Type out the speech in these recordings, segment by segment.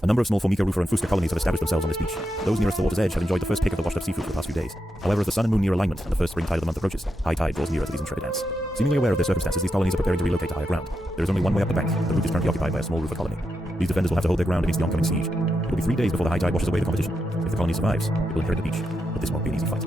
A number of small Formica rufer and Fusca colonies have established themselves on this beach. Those nearest the water's edge have enjoyed the first pick of the washed-up seafood for the past few days. However, as the sun and moon near alignment and the first spring tide of the month approaches, high tide draws nearer to these intrepid ants. Seemingly aware of their circumstances, these colonies are preparing to relocate to higher ground. There is only one way up the bank. The route is currently occupied by a small rufer colony. These defenders will have to hold their ground against the oncoming siege. It will be 3 days before the high tide washes away the competition. If the colony survives, it will inherit the beach. But this won't be an easy fight.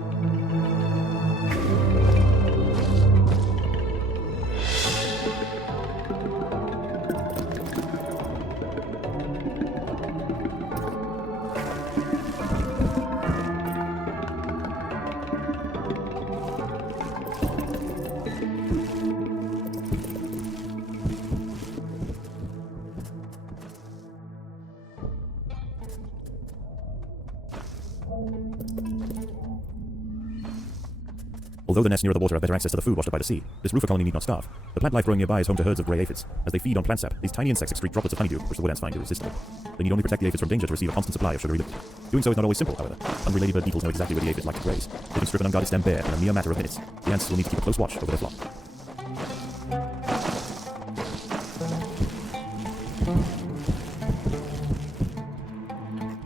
Although the nests nearer the water have better access to the food washed up by the sea, this rufer colony need not starve. The plant life growing nearby is home to herds of grey aphids. As they feed on plant sap, these tiny insects excrete droplets of honeydew, which the wood ants find irresistible. They need only protect the aphids from danger to receive a constant supply of sugary liquid. Doing so is not always simple, however. Hungry ladybird beetles know exactly where the aphids like to graze. They can strip an unguarded stem bare in a mere matter of minutes. The ants will need to keep a close watch over their flock.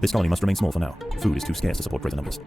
This colony must remain small for now. Food is too scarce to support greater numbers.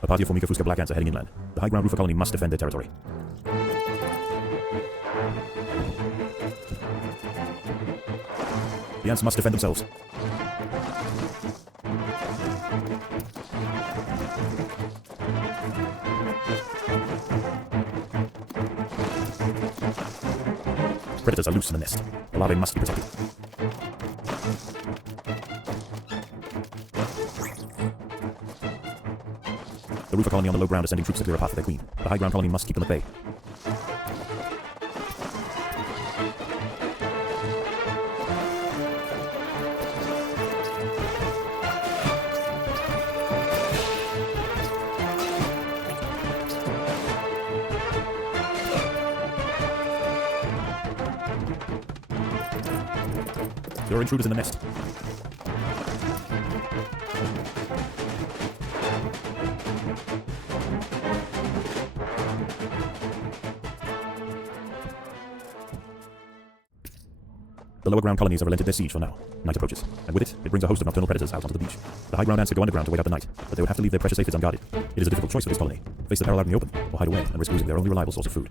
A party of Formica Fusca black ants are heading inland. The high ground rufer colony must defend their territory. The ants must defend themselves. Predators are loose in the nest. The larvae must be protected. The rufer colony on the low ground are sending troops to clear a path for their queen. The high ground colony must keep them at bay. There are intruders in the nest. The lower ground colonies have relented their siege for now. Night approaches, and with it, it brings a host of nocturnal predators out onto the beach. The high ground ants could go underground to wait out the night, but they would have to leave their precious aphids unguarded. It is a difficult choice for this colony. Face the peril out in the open, or hide away and risk losing their only reliable source of food.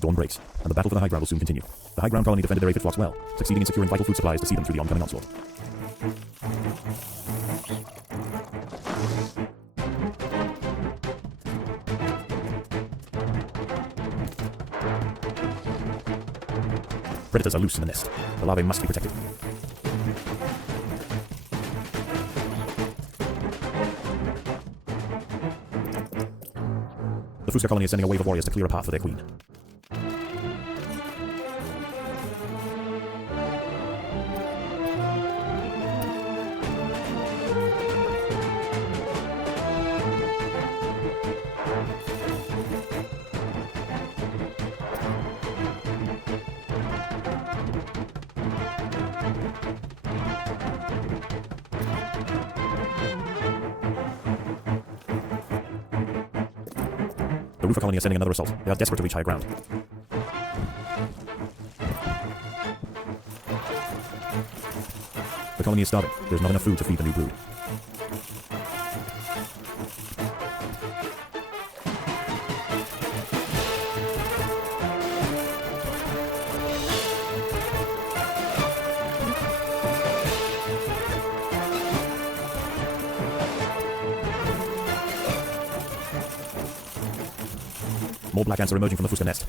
Dawn breaks, and the battle for the high ground will soon continue. The high ground colony defended their aphid flocks well, succeeding in securing vital food supplies to see them through the oncoming onslaught. Predators are loose in the nest. The larvae must be protected. The Fuska colony is sending a wave of warriors to clear a path for their queen. The Roofer colony is sending another assault. They are desperate to reach higher ground. The colony is starving. There is not enough food to feed the new brood. More black ants are emerging from the Fuska nest.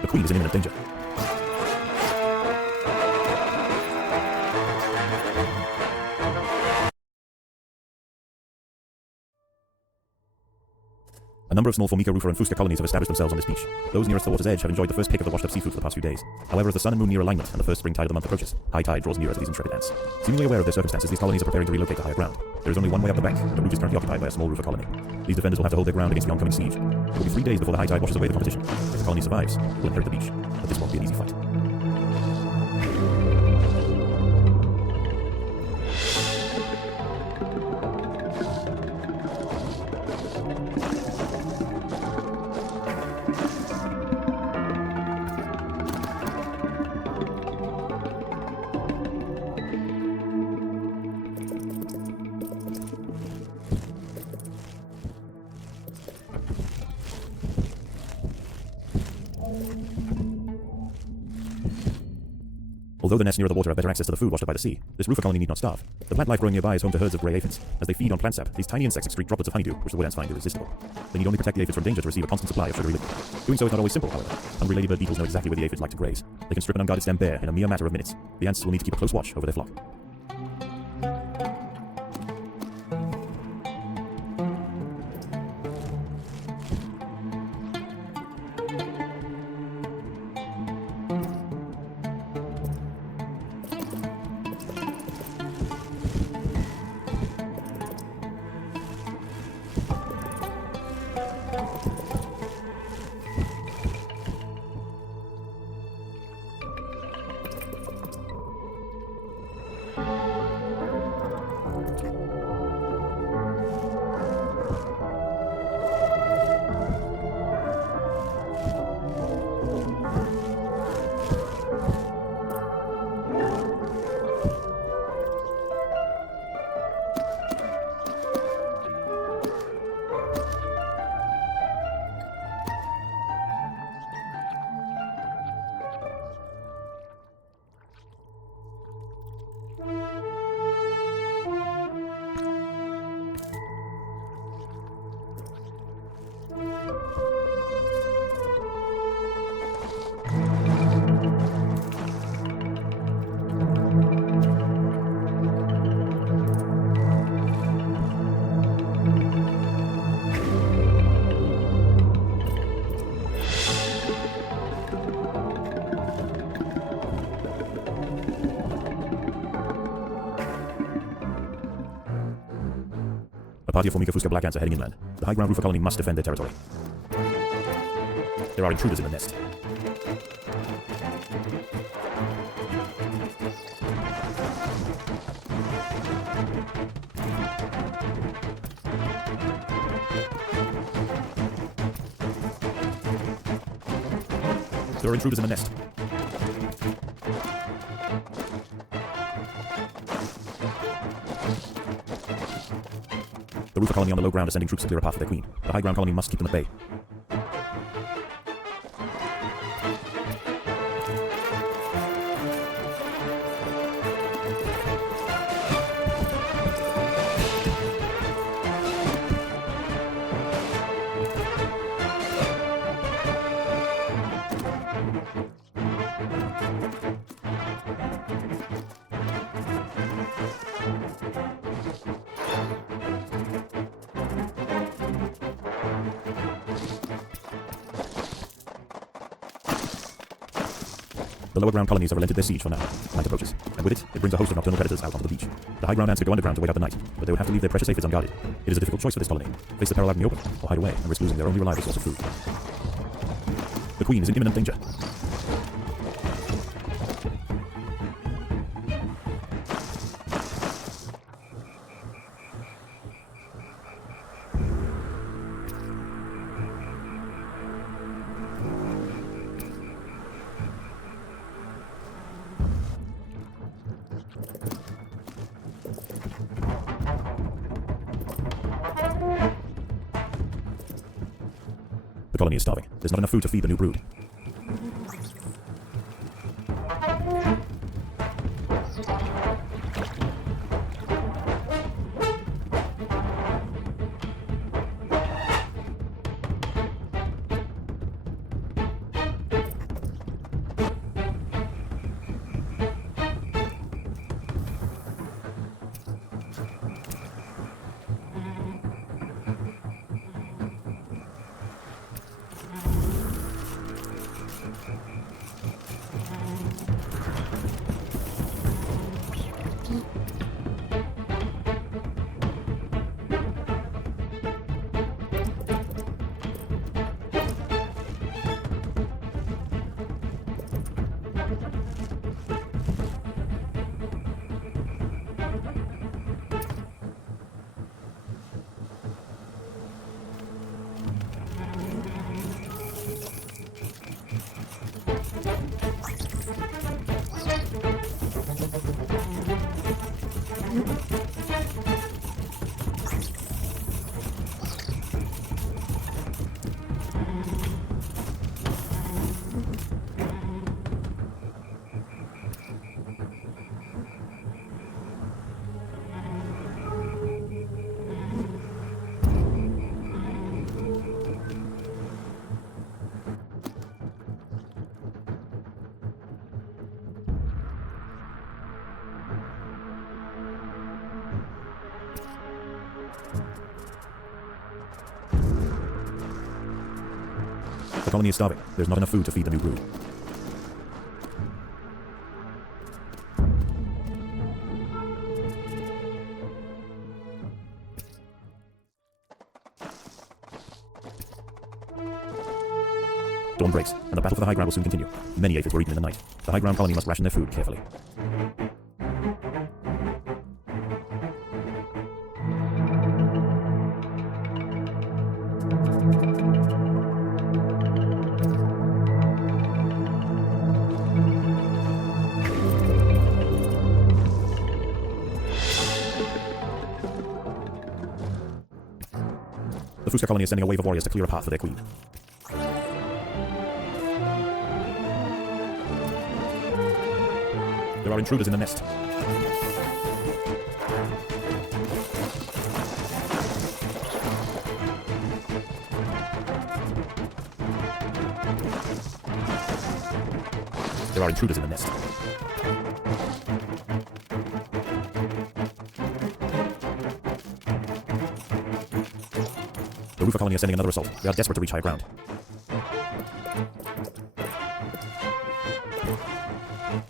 The queen is in imminent danger. A number of small Formica, Roofer, and Fuska colonies have established themselves on this beach. Those nearest the water's edge have enjoyed the first pick of the washed-up seafood for the past few days. However, as the sun and moon near alignment and the first spring tide of the month approaches, high tide draws nearer to these intrepid ants. Seemingly aware of their circumstances, these colonies are preparing to relocate to higher ground. There is only one way up the bank, and the route is currently occupied by a small Roofer colony. These defenders will have to hold their ground against the oncoming siege. It will be 3 days before the high tide washes away the competition. If the colony survives, we'll inherit the beach. But this won't be an easy fight. Although the nests nearer the water have better access to the food washed up by the sea, this Roofer colony need not starve. The plant life growing nearby is home to herds of grey aphids. As they feed on plant sap, these tiny insects excrete droplets of honeydew, which the wood ants find irresistible. They need only protect the aphids from danger to receive a constant supply of sugary liquid. Doing so is not always simple, however. Hungry ladybird beetles know exactly where the aphids like to graze. They can strip an unguarded stem bare in a mere matter of minutes. The ants will need to keep a close watch over their flock. party of Formica Fusca black ants are heading inland. The high ground roofer colony must defend their territory. There are intruders in the nest. There are intruders in the nest. The roofer colony on the low ground are sending troops to clear a path for their queen. The high ground colony must keep them at bay. The lower ground colonies have relented their siege for now. Night approaches, and with it brings a host of nocturnal predators out onto the beach. The high ground ants could go underground to wait out the night, but they would have to leave their precious aphids unguarded. It is a difficult choice for this colony. Face the peril out in the open, or hide away and risk losing their only reliable source of food. The queen is in imminent danger. The colony is starving. There's not enough food to feed the new brood. The colony is starving. There's not enough food to feed the new brood. Dawn breaks, and the battle for the high ground will soon continue. Many aphids were eaten in the night. The high ground colony must ration their food carefully. The Fusca colony is sending a wave of warriors to clear a path for their queen. There are intruders in the nest. There are intruders in the nest. The roofer colony is sending another assault. They are desperate to reach higher ground.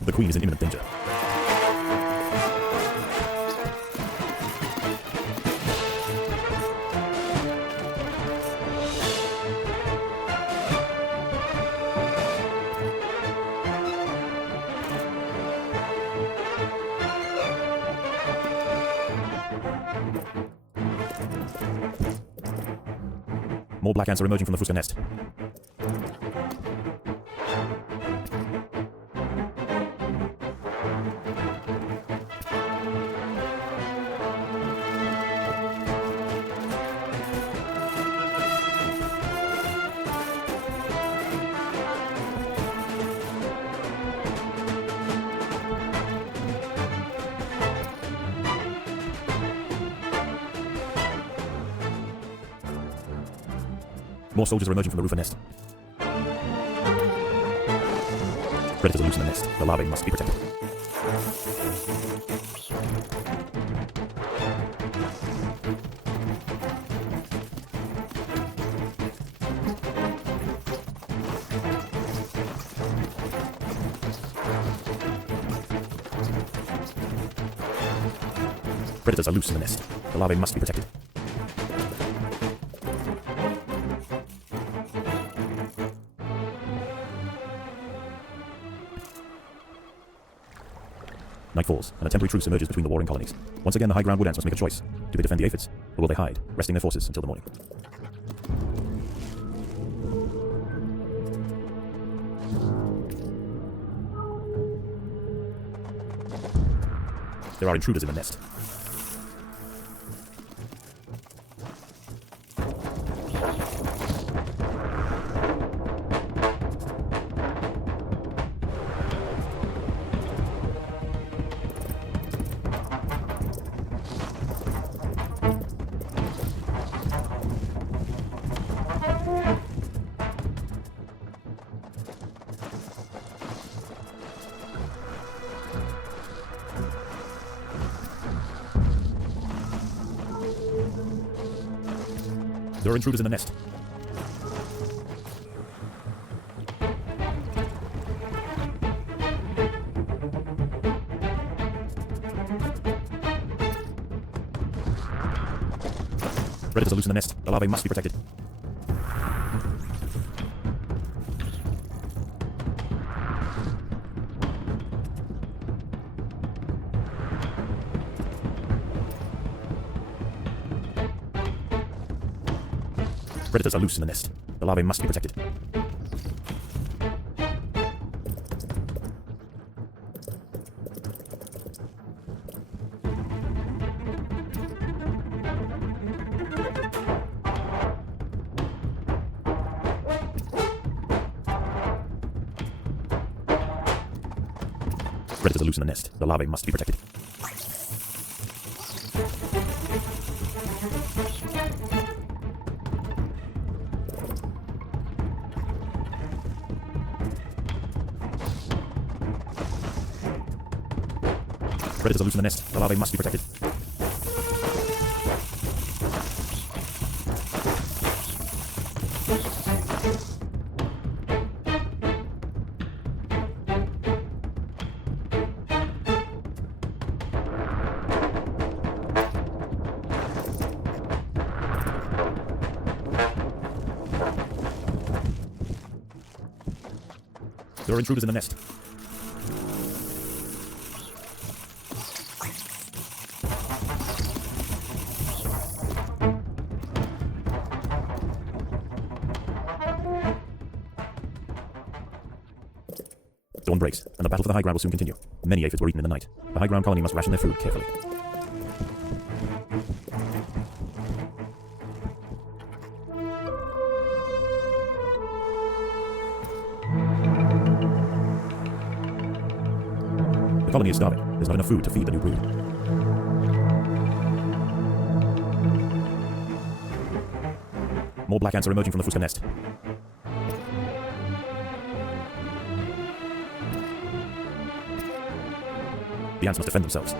The queen is in imminent danger. More black ants are emerging from the fuska nest. More soldiers are emerging from the roof of nest. Predators are loose in the nest. The larvae must be protected. Predators are loose in the nest. The larvae must be protected. Night falls, and a temporary truce emerges between the warring colonies. Once again, the high ground wood ants must make a choice. Do they defend the aphids, or will they hide, resting their forces until the morning? There are intruders in the nest. There are intruders in the nest. Predators are loose in the nest. The larvae must be protected. Predators are loose in the nest. The larvae must be protected. Predators are loose in the nest. The larvae must be protected. Predators are loose in the nest. The larvae must be protected. There are intruders in the nest. Dawn breaks, and the battle for the high ground will soon continue. Many aphids were eaten in the night. The high ground colony must ration their food carefully. The colony is starving. There's not enough food to feed the new brood. More black ants are emerging from the fuska nest. The ants must defend themselves.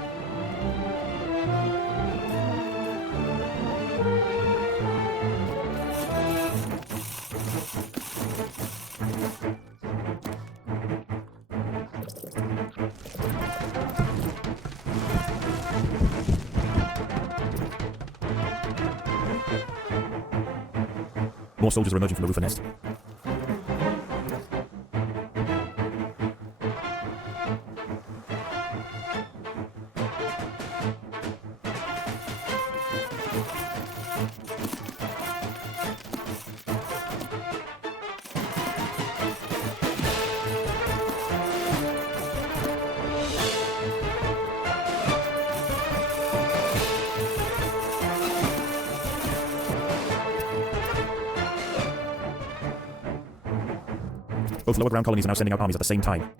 More soldiers are emerging from the roof of nest. Both lower ground colonies are now sending out armies at the same time.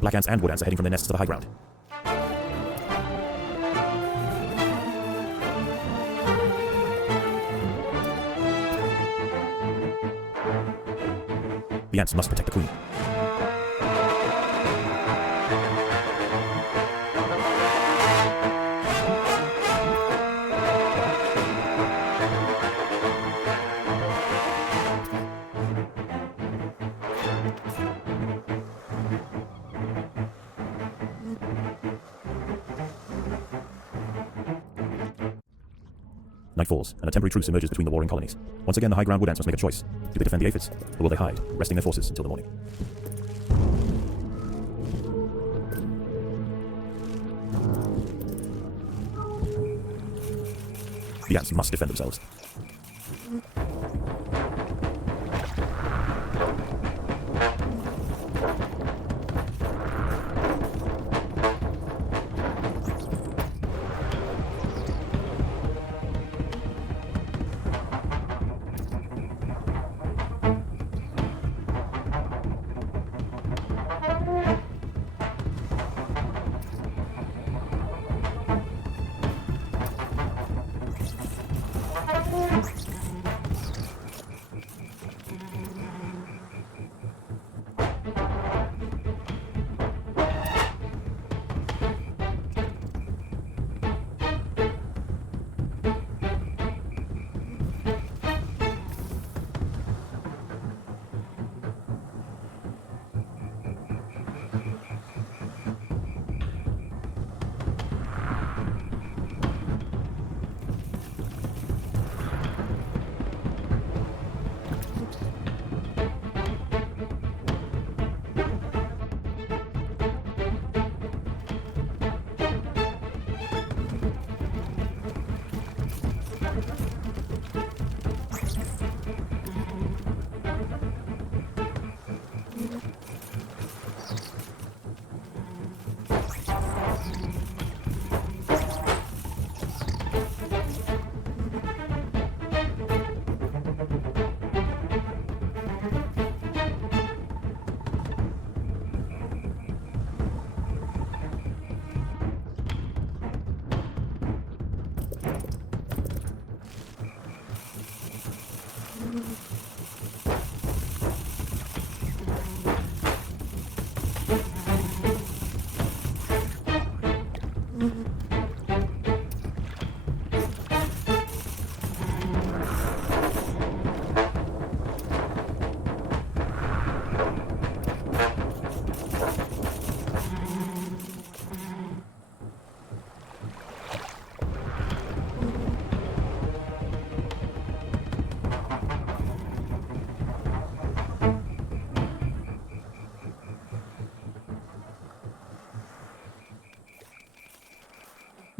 Black ants and wood ants are heading from their nests to the high ground. The ants must protect the queen. Night falls, and a temporary truce emerges between the warring colonies. Once again, the high ground wood ants must make a choice. Do they defend the aphids, or will they hide, resting their forces until the morning? The ants must defend themselves.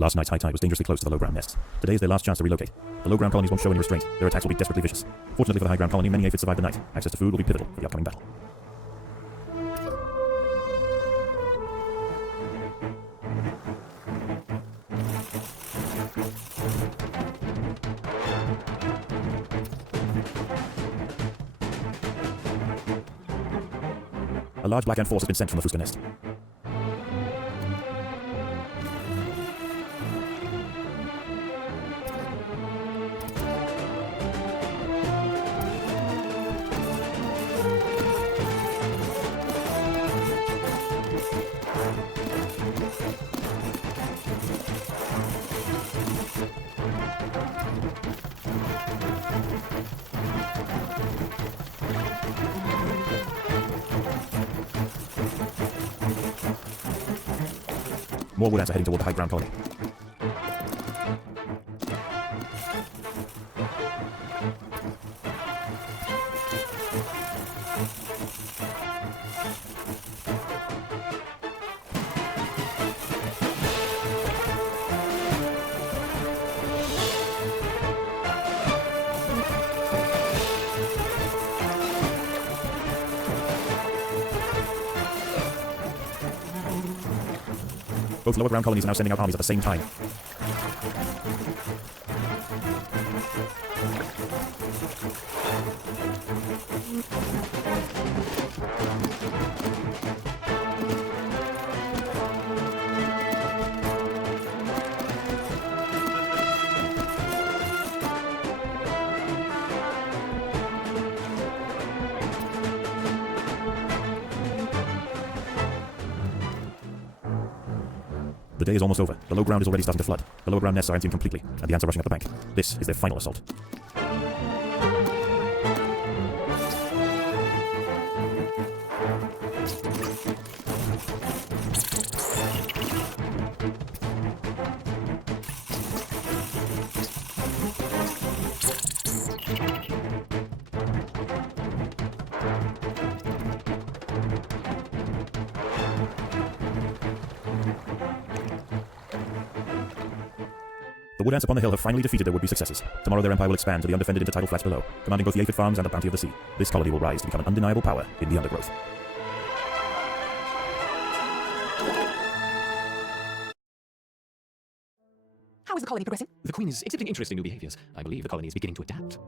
Last night's high tide was dangerously close to the low ground nests. Today is their last chance to relocate. The low ground colonies won't show any restraint. Their attacks will be desperately vicious. Fortunately for the high ground colony, many aphids survived the night. Access to food will be pivotal for the upcoming battle. A large black ant force has been sent from the Fuska nest. More wood ants are heading toward the high ground colony. Both lower ground colonies are now sending out armies at the same time. The day is almost over. The low ground is already starting to flood. The lower ground nests are emptying completely, and the ants are rushing up the bank. This is their final assault. The wood ants upon the hill have finally defeated their would-be successors. Tomorrow their empire will expand to the undefended intertidal flats below, commanding both the aphid farms and the bounty of the sea. This colony will rise to become an undeniable power in the Undergrowth. How is the colony progressing? The Queen is exhibiting interesting new behaviors. I believe the colony is beginning to adapt.